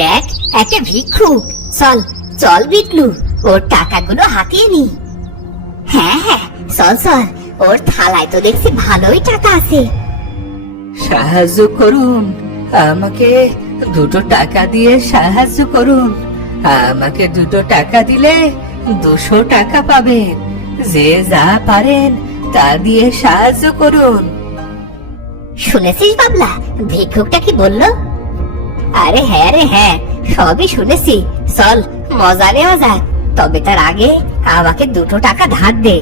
দেখ, একটা ভিক্ষুক। চল চল বিটলু, ওর টাকাগুলো হাতিয়ে নি। হ্যাঁ হ্যাঁ, চল চল, ওর থালায় তো দেখছি ভালোই টাকা আছে। সাহায্য করুন, আমাকে 2 টাকা দিয়ে সাহায্য করুন। আমাকে 2 টাকা দিলে 200 টাকা পাবেন। যে যা পারেন তা দিয়ে সাহায্য করুন। শুনেছিস বাবলা, ভিক্ষুকটা কি বললো? আরে হ্যাঁ রে হ্যাঁ, সবই শুনেছি। চল মজা নেওয়া যাক, তবে তার আগে আমাকে 2 টাকা ধার দে।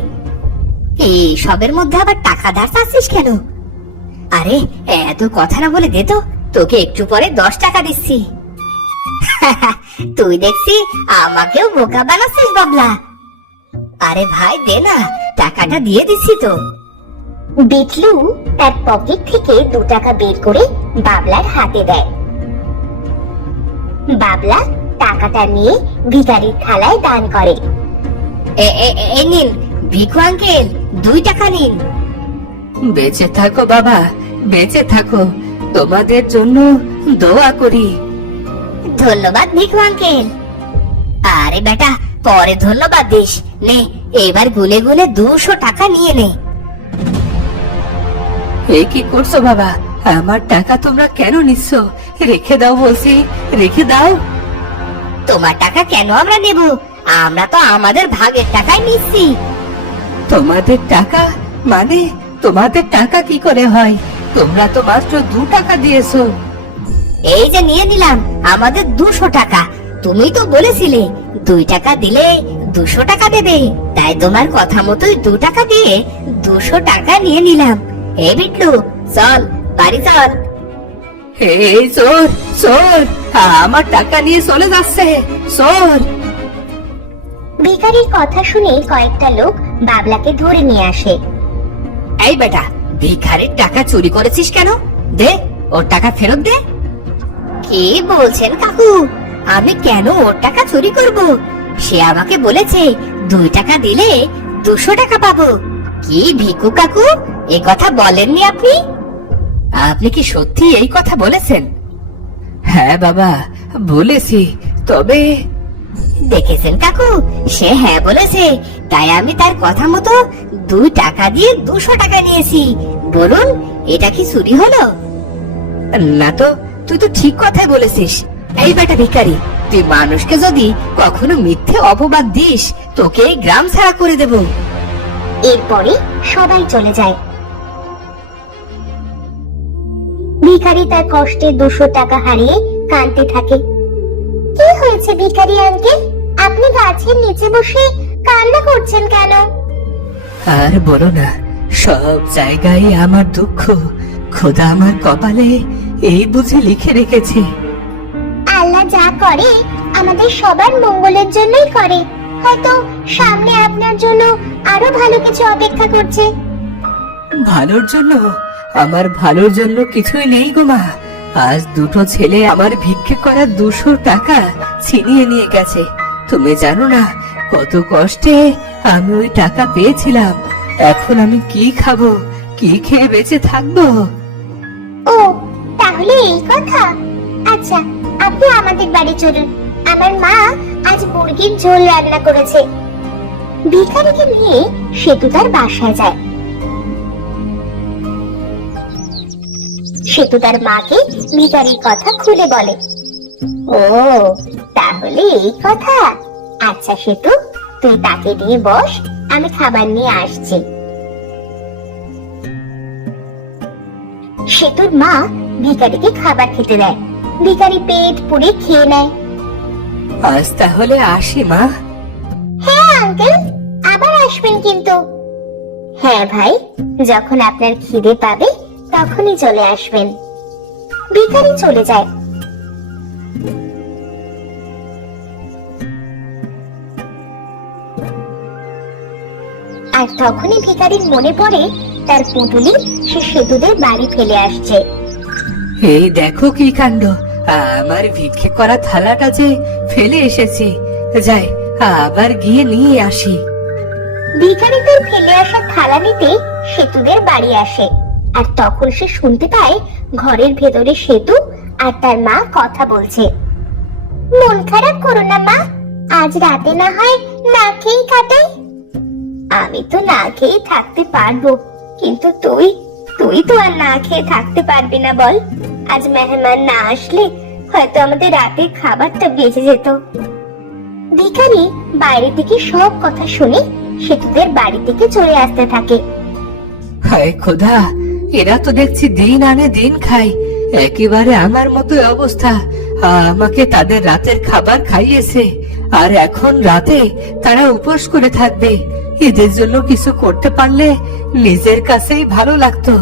এই সবের মধ্যে আবার টাকা ধার চাচ্ছিস কেন? আরে এত কথা না বলে দে তো, তোকে একটু পরে 10 টাকা দিচ্ছি। তুই দেখছি আমাকেও বোকা বানাচ্ছিস বাবলা। আরে ভাই দে না, টাকাটা দিয়ে দিচ্ছি তো। বিটলু তার পকেট থেকে 2 টাকা বের করে বাবলার হাতে দেয়। বাবলা টাকাটা নিয়ে ভিখারির থালায় দান করে। এই নিন ভিখু আঙ্কেল, 2 টাকা নিন। বেঁচে থাকো বাবা, বেঁচে থাকো। তোমাদের জন্য দোয়া করি। ধন্যবাদ ভিখু আঙ্কেল। আরে বেটা, পরে ধন্যবাদ দিস। নে এবার গুনে গুনে 200 টাকা নিয়ে নে। এ কি করছো বাবা? আমার টাকা তোমরা কেন নিচ্ছ? রেখে দাও বলছি, রেখে দাও। তোমার টাকা কেন আমরা নেব? আমরা তো আমাদের ভাগের টাকাই নিচ্ছি। তোমাদের টাকা মানে? তোমাদের টাকা কি করে হয়? তোমরা তো মাত্র 2 টাকা দিয়েছো। এই যে নিয়ে নিলাম আমাদের 200 টাকা। তুমি তো বলেছিলে 2 টাকা দিলে 200 টাকা দেবে, তাই তোমার কথা মতোই 2 টাকা দিয়ে 200 টাকা নিয়ে নিলাম। এই বিটলু, চল বাড়ি চল। এই চোর, চোর আমার টাকা নিয়ে চলে যাচ্ছে, চোর। ভিখারির কথা শুনে কয়েকটা লোক বাবলাকে ধরে নিয়ে আসে। এই বেটা, ভিখারির টাকা চুরি করেছিস কেন? দে, ওর টাকা ফেরত দে। কি বলছেন কাকু? আমি কেন ওর টাকা চুরি করব? সে আমাকে বলেছে 2 টাকা দিলে 200 টাকা পাবো। কি ভিখু কাকু, এ কথা বলেননি আপনি? আপনি কি সত্যি এই কথা বলেছেন? হ্যাঁ বাবা, বলেছি। তবে দেখেছেন কাকু, সে হ্যাঁ বলেছে, তাই আমি তার কথা মতো 2 টাকা দিয়ে 200 টাকা নিয়েছি। বলুন, এটা কি চুরি হলো? না তো, তুই তো ঠিক কথাই বলেছিস। এই বেটা ভিখারি, তুই মানুষকে যদি কখনো মিথ্যে অপবাদ দিস, তোকে এই গ্রাম ছাড়া করে দেব। এরপরে সবাই চলে যায়। ভিখারি তার কষ্টে 200 টাকা হারিয়ে কাঁদতে থাকে। কি হয়েছে ভিখারি আঙ্কেল, আপনি গাছের নিচে বসে কান্না করছেন কেন? আর বলো না, সব জায়গায় আমার দুঃখ। খোদা আমার কপালে এই বুঝে লিখে রেখেছে। আল্লাহ যা করে আমাদের সবার মঙ্গলের জন্যই করে। হয়তো সামনে আপনার জন্য আরো ভালো কিছু অপেক্ষা করছে। ভালোর জন্য? আমার ভালোর জন্য কিছুই নেই গো মা। আজ 2টো ছেলে আমার ভিক্ষে করা 200 টাকা ছিনিয়ে নিয়ে গেছে। তুমি জানো না কত কষ্টে আমি ওই টাকা পেয়েছিলাম। এখন আমি কি খাবো, কি খেয়ে বেঁচে থাকবো? ও, তাহলে এই কথা। আচ্ছা, আপনি আমাদের বাড়ি চলুন। আমার মা আজ মুরগির ঝোল রান্না করেছে। ভিখারিকে নিয়ে সেতু তার বাসায় যায়। সেতু তার মাকে ভিখারির কথা খুলে বলে। ও, তাহলে এই কথা। আচ্ছা সেতু, তুই তাকে দিয়ে বস, আমি খাবার নিয়ে আসছি। সেতুর মা ভিখারিকে খাবার খেতে দেয়। ভিখারি পেট পুড়ে খেয়ে নেয়। আজ তাহলে আসি মা। হ্যাঁ আঙ্কেল, আবার আসবেন কিন্তু। হ্যাঁ ভাই, যখন আপনার খিদে পাবে তখনই চলে আসবেন। ভিখারি চলে যায়। আর তখনই ভিখারির মনে পড়ে তার পুঁটুলি সে সেতুদের বাড়ি ফেলে আসছে। এই দেখো কি কাণ্ড, আমার ভিক্ষে করা থালাটা যে ফেলে এসেছি। যাই, আবার গিয়ে নিয়ে আসি। ভিখারি তার ফেলে আসা থালা নিতে সেতুদের বাড়ি আসে। আর তখন সে শুনতে পায় ঘরের ভেতরে সেতু আর তার মা কথা বলছে। মন খারাপ করো না মা, আজ রাতে না হয় না খেয়েই কাটাই। আমি তো না খেয়ে থাকতে পারবো, কিন্তু তুই তুই তো আর না খেয়ে থাকতে পারবি না বল। আজ মেহমান না আসলে হয়তো আমাদের রাতের খাবারটা বেঁচে যেত। ভিখারি বাইরে থেকে সব কথা শুনে সেতুদের বাড়ি থেকে চলে আসতে থাকে। হায় খোদা, এরা তো দেখছি দিন আনে দিন খায়, একেবারে আমার মতো অবস্থা। আমাকে তাদের রাতের খাবার খাইয়েছে, আর এখন রাতে তারা উপোস করে থাকবে। এদের জন্য কিছু করতে পারলে নিজের কাছেই ভালো লাগতো।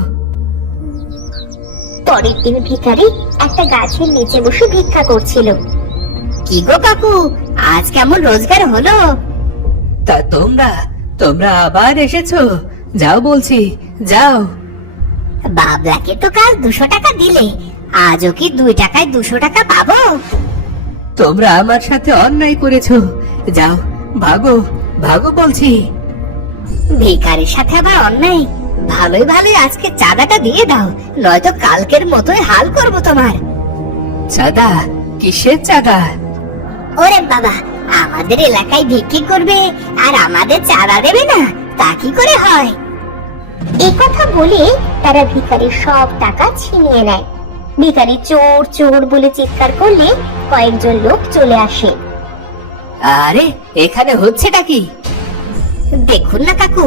পরের দিন ভিখারি একটা গাছের নিচে বসে ভিক্ষা করছিল। কি গো কাকু, আজ কেমন রোজগার হলো? তা তোমরা তোমরা আবার এসেছো? যাও বলছি, যাও। বাবলাকে তো কাল 200 টাকা দিলে, আজও কি 2 টাকায় 200 টাকা পাবো? তোমরা আমার সাথে অন্যায় করেছো, যাও ভাগো, ভাগো বলছি। ভিখারির সাথে আবার অন্যায়? ভালোই ভালোই আজকে চাঁদাটা দিয়ে দাও, নয়তো কালকের মতোই হাল করবো তোমার। চাঁদা? কিসের চাঁদা? ওরে বাবা, আমাদের এলাকায় ভিক্ষি করবে আর আমাদের চাঁদা দেবে না, তা কি করে হয়? এই কথা বলে তারা ভিখারির সব টাকা ছিনিয়ে নেয়। ভিখারি চোর চোর বলে চিৎকার করলে কয়েকজন লোক চলে আসে। আরে এখানে হচ্ছেটা কি? দেখুন না কাকু,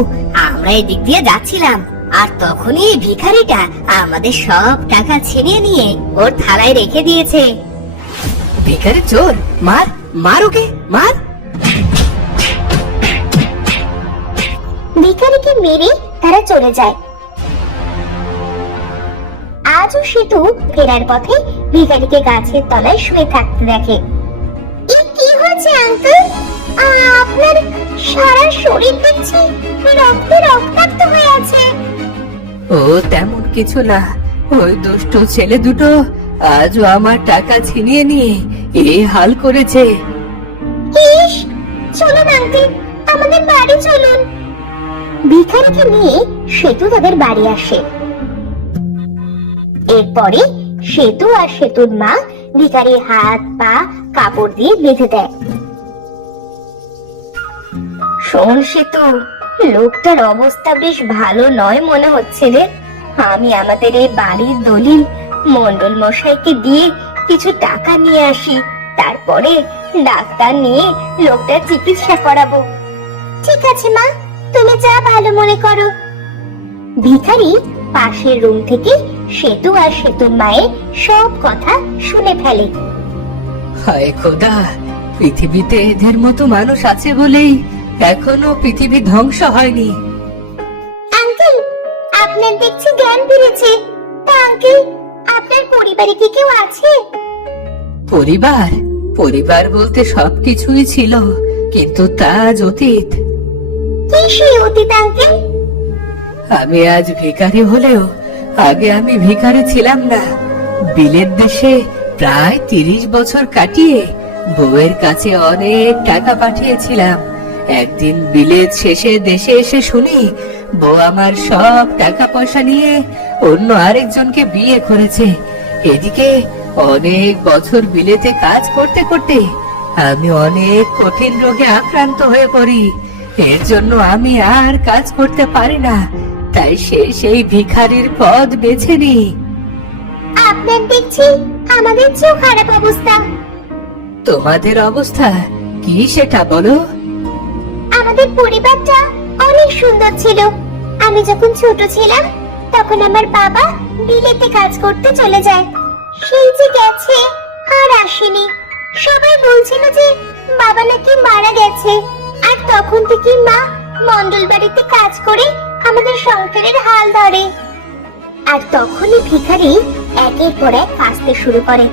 আমরা এদিক দিয়ে যাচ্ছিলাম, আর তখনই এই ভিখারিটা আমাদের সব টাকা ছিনিয়ে নিয়ে ওর থালায় রেখে দিয়েছে। ভিখারি চোর, মার মার ওকে, মার। ভিখারিকে মেরে তারা চলে যায়। আজও সেতু ফেরার পথে ভিখারিকে গাছের তলায় শুয়ে থাকতে দেখে। কি হয়েছে আঙ্কেল? আপনার সারা শরীর দেখছি রক্তে রক্তাক্ত হয়ে আছে। ও তেমন কিছু না, ওই দুষ্ট ছেলে দুটো আজও আমার টাকা ছিনিয়ে নিয়ে এই হাল করেছে। ইস, চলুন আঙ্কেল, আমাদের বাড়ি চলুন। ভিখারিকে নিয়ে সেতু তাদের বাড়ি আসে। এরপরে সেতু আর সেতুর মা ভিখারির হাত পা কাপড় দিয়ে বেঁধে দেয়। শোন সেতু, লোকটার অবস্থা বেশ ভালো নয় মনে হচ্ছে রে। আমি আমাদের এই বাড়ির দলিল মন্ডল মশাইকে দিয়ে কিছু টাকা নিয়ে আসি, তারপরে ডাক্তার নিয়ে লোকটার চিকিৎসা করাবো। ঠিক আছে মা, তুমি যা ভালো মনে করো। ভিখারি পাশের রুম থেকে সেতু আর সেতুর মায়ের সব কথা শুনে ফেলে। হায় খোদা, পৃথিবীতে এদের মতো মানুষ আছে বলেই এখনো পৃথিবী ধ্বংস হয়নি। আঙ্কেল, আপনার দেখছি জ্ঞান ফিরেছে। তা আঙ্কেল, আপনার পরিবারে কি কেউ আছে? পরিবার? পরিবার বলতে সবকিছুই ছিল, কিন্তু তা আজ অতীত। কি সেই অতীত আঙ্কেল? আমি আজ ভিখারি হলেও আগে আমি ভিখারি ছিলাম না। বিলেত দেশে প্রায় 30 বছর কাটিয়ে বউয়ের কাছে অনেক টাকা পাঠিয়েছিলাম। একদিন বিলেত শেষে দেশে এসে শুনি বউ আমার সব টাকা পয়সা নিয়ে অন্য আরেকজনকে বিয়ে করেছে। এদিকে অনেক বছর বিলেতে কাজ করতে করতে আমি অনেক কঠিন রোগে আক্রান্ত হয়ে পড়ি। এর জন্য আমি আর কাজ করতে পারি না, তাই সেই ভিখারির পদ বেছে নি। আপনার দেখছি আমাদের চেয়েও খারাপ অবস্থা। তোমাদের অবস্থা কি সেটা বলো? আমাদের পরিবারটা অনেক সুন্দর ছিল। আমি যখন ছোট ছিলাম তখন আমার বাবা বিলেতে কাজ করতে চলে যায়। সেই যে গেছে আর আসেনি। সবাই বলছিল যে বাবা নাকি মারা গেছে, আর তখন থেকে মা মন্ডল বাড়িতে কাজ করে আমাদের সংসারের হাল ধরে। আর তখনই ভিখারি একের পর এক কাঁদতে শুরু করে।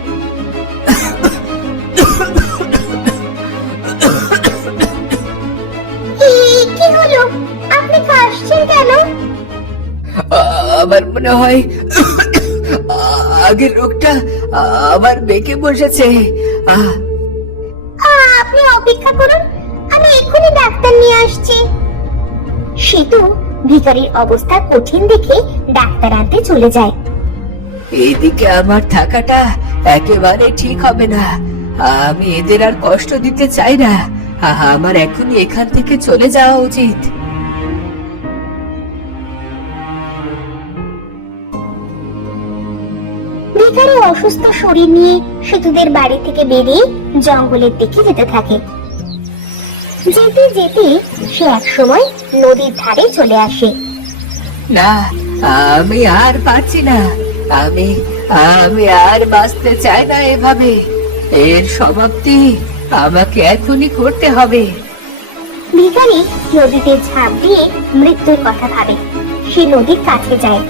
কি হলো, আপনি কাশছেন কেন? আমার মনে হয় আগের রোগটা আমার বেঁকে বসেছে। আপনি অপেক্ষা করুন, আমি এক্ষুনি ডাক্তার নিয়ে আসছি। সেতু ভিখারির অবস্থা কঠিন দেখে ডাক্তার আনতে চলে যায়। এইদিকে আমার থাকাটা একেবারে ঠিক হবে না। আমি এদের আর কষ্ট দিতে চাই না। আমার এখনই এখান থেকে চলে যাওয়া উচিত। ভিখারি অসুস্থ শরীর নিয়ে সেতুদের বাড়ি থেকে বেরিয়ে জঙ্গলের দিকে যেতে থাকে। যেতে যেতে সে একসময় নদীর ধারে চলে আসে। না, আমি আর পারছি না। আমি আমি আর বাঁচতে চাই না এভাবে। এর সমাপ্তি আমাকে এখনই করতে হবে। ভিখারি নদীতে ঝাঁপ দিয়ে মৃত্যুর কথা ভাবে। সে নদীর কাছে যায়,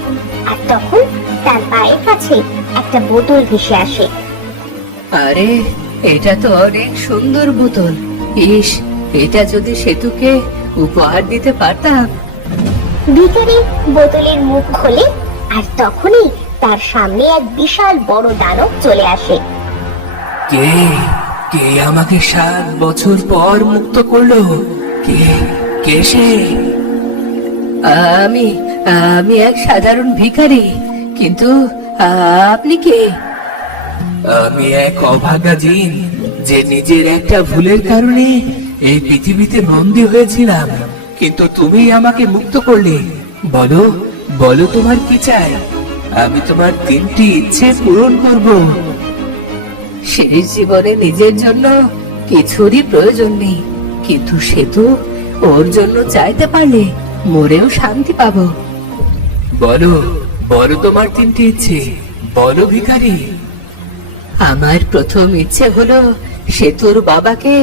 আর তখন তার পায়ের কাছে একটা বোতল ভেসে আসে। আরে, এটা তো অনেক সুন্দর বোতল। ইস, এটা যদি সেতুকে উপহার দিতে পারতাম। ভিখারি বোতলের মুখ খোলে, আর তখনই তার সামনে এক বিশাল বড় দানব চলে আসে। কে কে আমাকে 7 বছর পর মুক্ত করলো? কে কে সে? আমি আমি এক সাধারণ ভিখারি, কিন্তু আপনি কে? আমি এক অভাগা জিন, যে নিজের একটা ভুলের কারণে এই পৃথিবীতে বন্দী হয়েছিলাম। কিন্তু তুমি আমাকে মুক্ত করলে। বলো বলো, তোমার কি চাই? আমি তোমার 3টি ইচ্ছে পূরণ করব। শেষ জীবনে নিজের জন্য কিছুরই প্রয়োজন নেই, কিন্তু সেতু ওর জন্য চাইতে পারলে মরেও শান্তি পাবো। বলো বলো, তোমার 3টি ইচ্ছে বলো ভিখারি। আমার প্রথম ইচ্ছে হলো সেতুর বাবাকে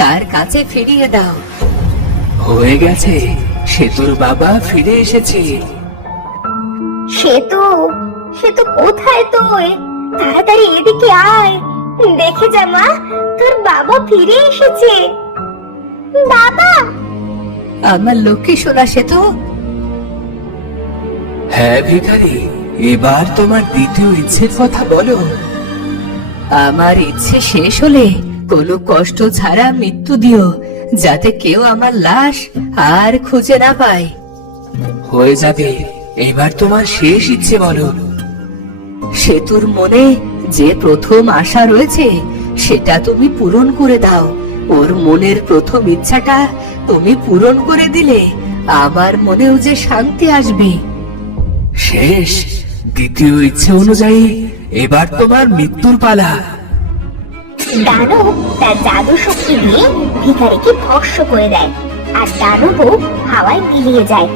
তার কাছে ফিরিয়ে দাও। হয়ে গেছে, সেতুর বাবা ফিরে এসেছে। সেতু সেতু কোথায় তুই? তাড়াতাড়ি এদিকে আয়, দেখে যা মা, তোর বাবা ফিরে এসেছে। বাবা! আমার লক্ষ্মী সোনা সেতু। হ্যাঁ ভিখারি, এবার তোমার 2য় ইচ্ছের কথা বলো। আমার ইচ্ছে শেষ হলে কোনো কষ্ট ছাড়া মৃত্যু দিও, যাতে কেউ আমার লাশ আর খুঁজে না পায়। হয়ে যাবে, এবার তোমার শেষ ইচ্ছে বলো। সেতুর মনে যে প্রথম আশা রয়েছে সেটা তুমি পূরণ করে দাও। ওর মনের প্রথম ইচ্ছাটা তুমি পূরণ করে দিলে আমার মনেও যে শান্তি আসবে। শেষ, 2য় ইচ্ছে অনুযায়ী এবার তোমার মৃত্যুর পালা। দানব তার জাদু শক্তি দিয়ে ভিখারিকে ভস্ম করে দেয়, আর দানবও হাওয়ায় মিলিয়ে যায়।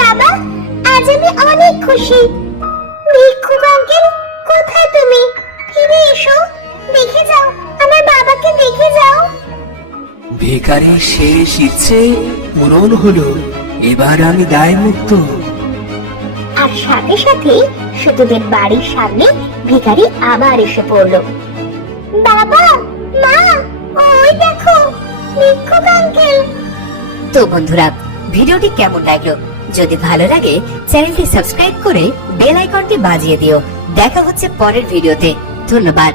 বাবা, আজ আমি অনেক খুশি। ভিক্ষুক আঙ্কেল, কোথায় তুমি? ফিরে এসো, দেখে যাও, আমার বাবাকে দেখে যাও। ভিখারির শেষ ইচ্ছে পূরণ হলো, এবার আমি দায় মুক্ত। আর সাথে সাথে সেতুদের বাড়ির সামনে ভিখারি আবার এসে পড়ল। বাবা, মা, ওই দেখো ভিক্ষুক আঙ্কেল। তো বন্ধুরা, ভিডিওটি কেমন লাগলো? যদি ভালো লাগে চ্যানেলটি সাবস্ক্রাইব করে বেল আইকনটি বাজিয়ে দিও। দেখা হচ্ছে পরের ভিডিওতে। ধন্যবাদ।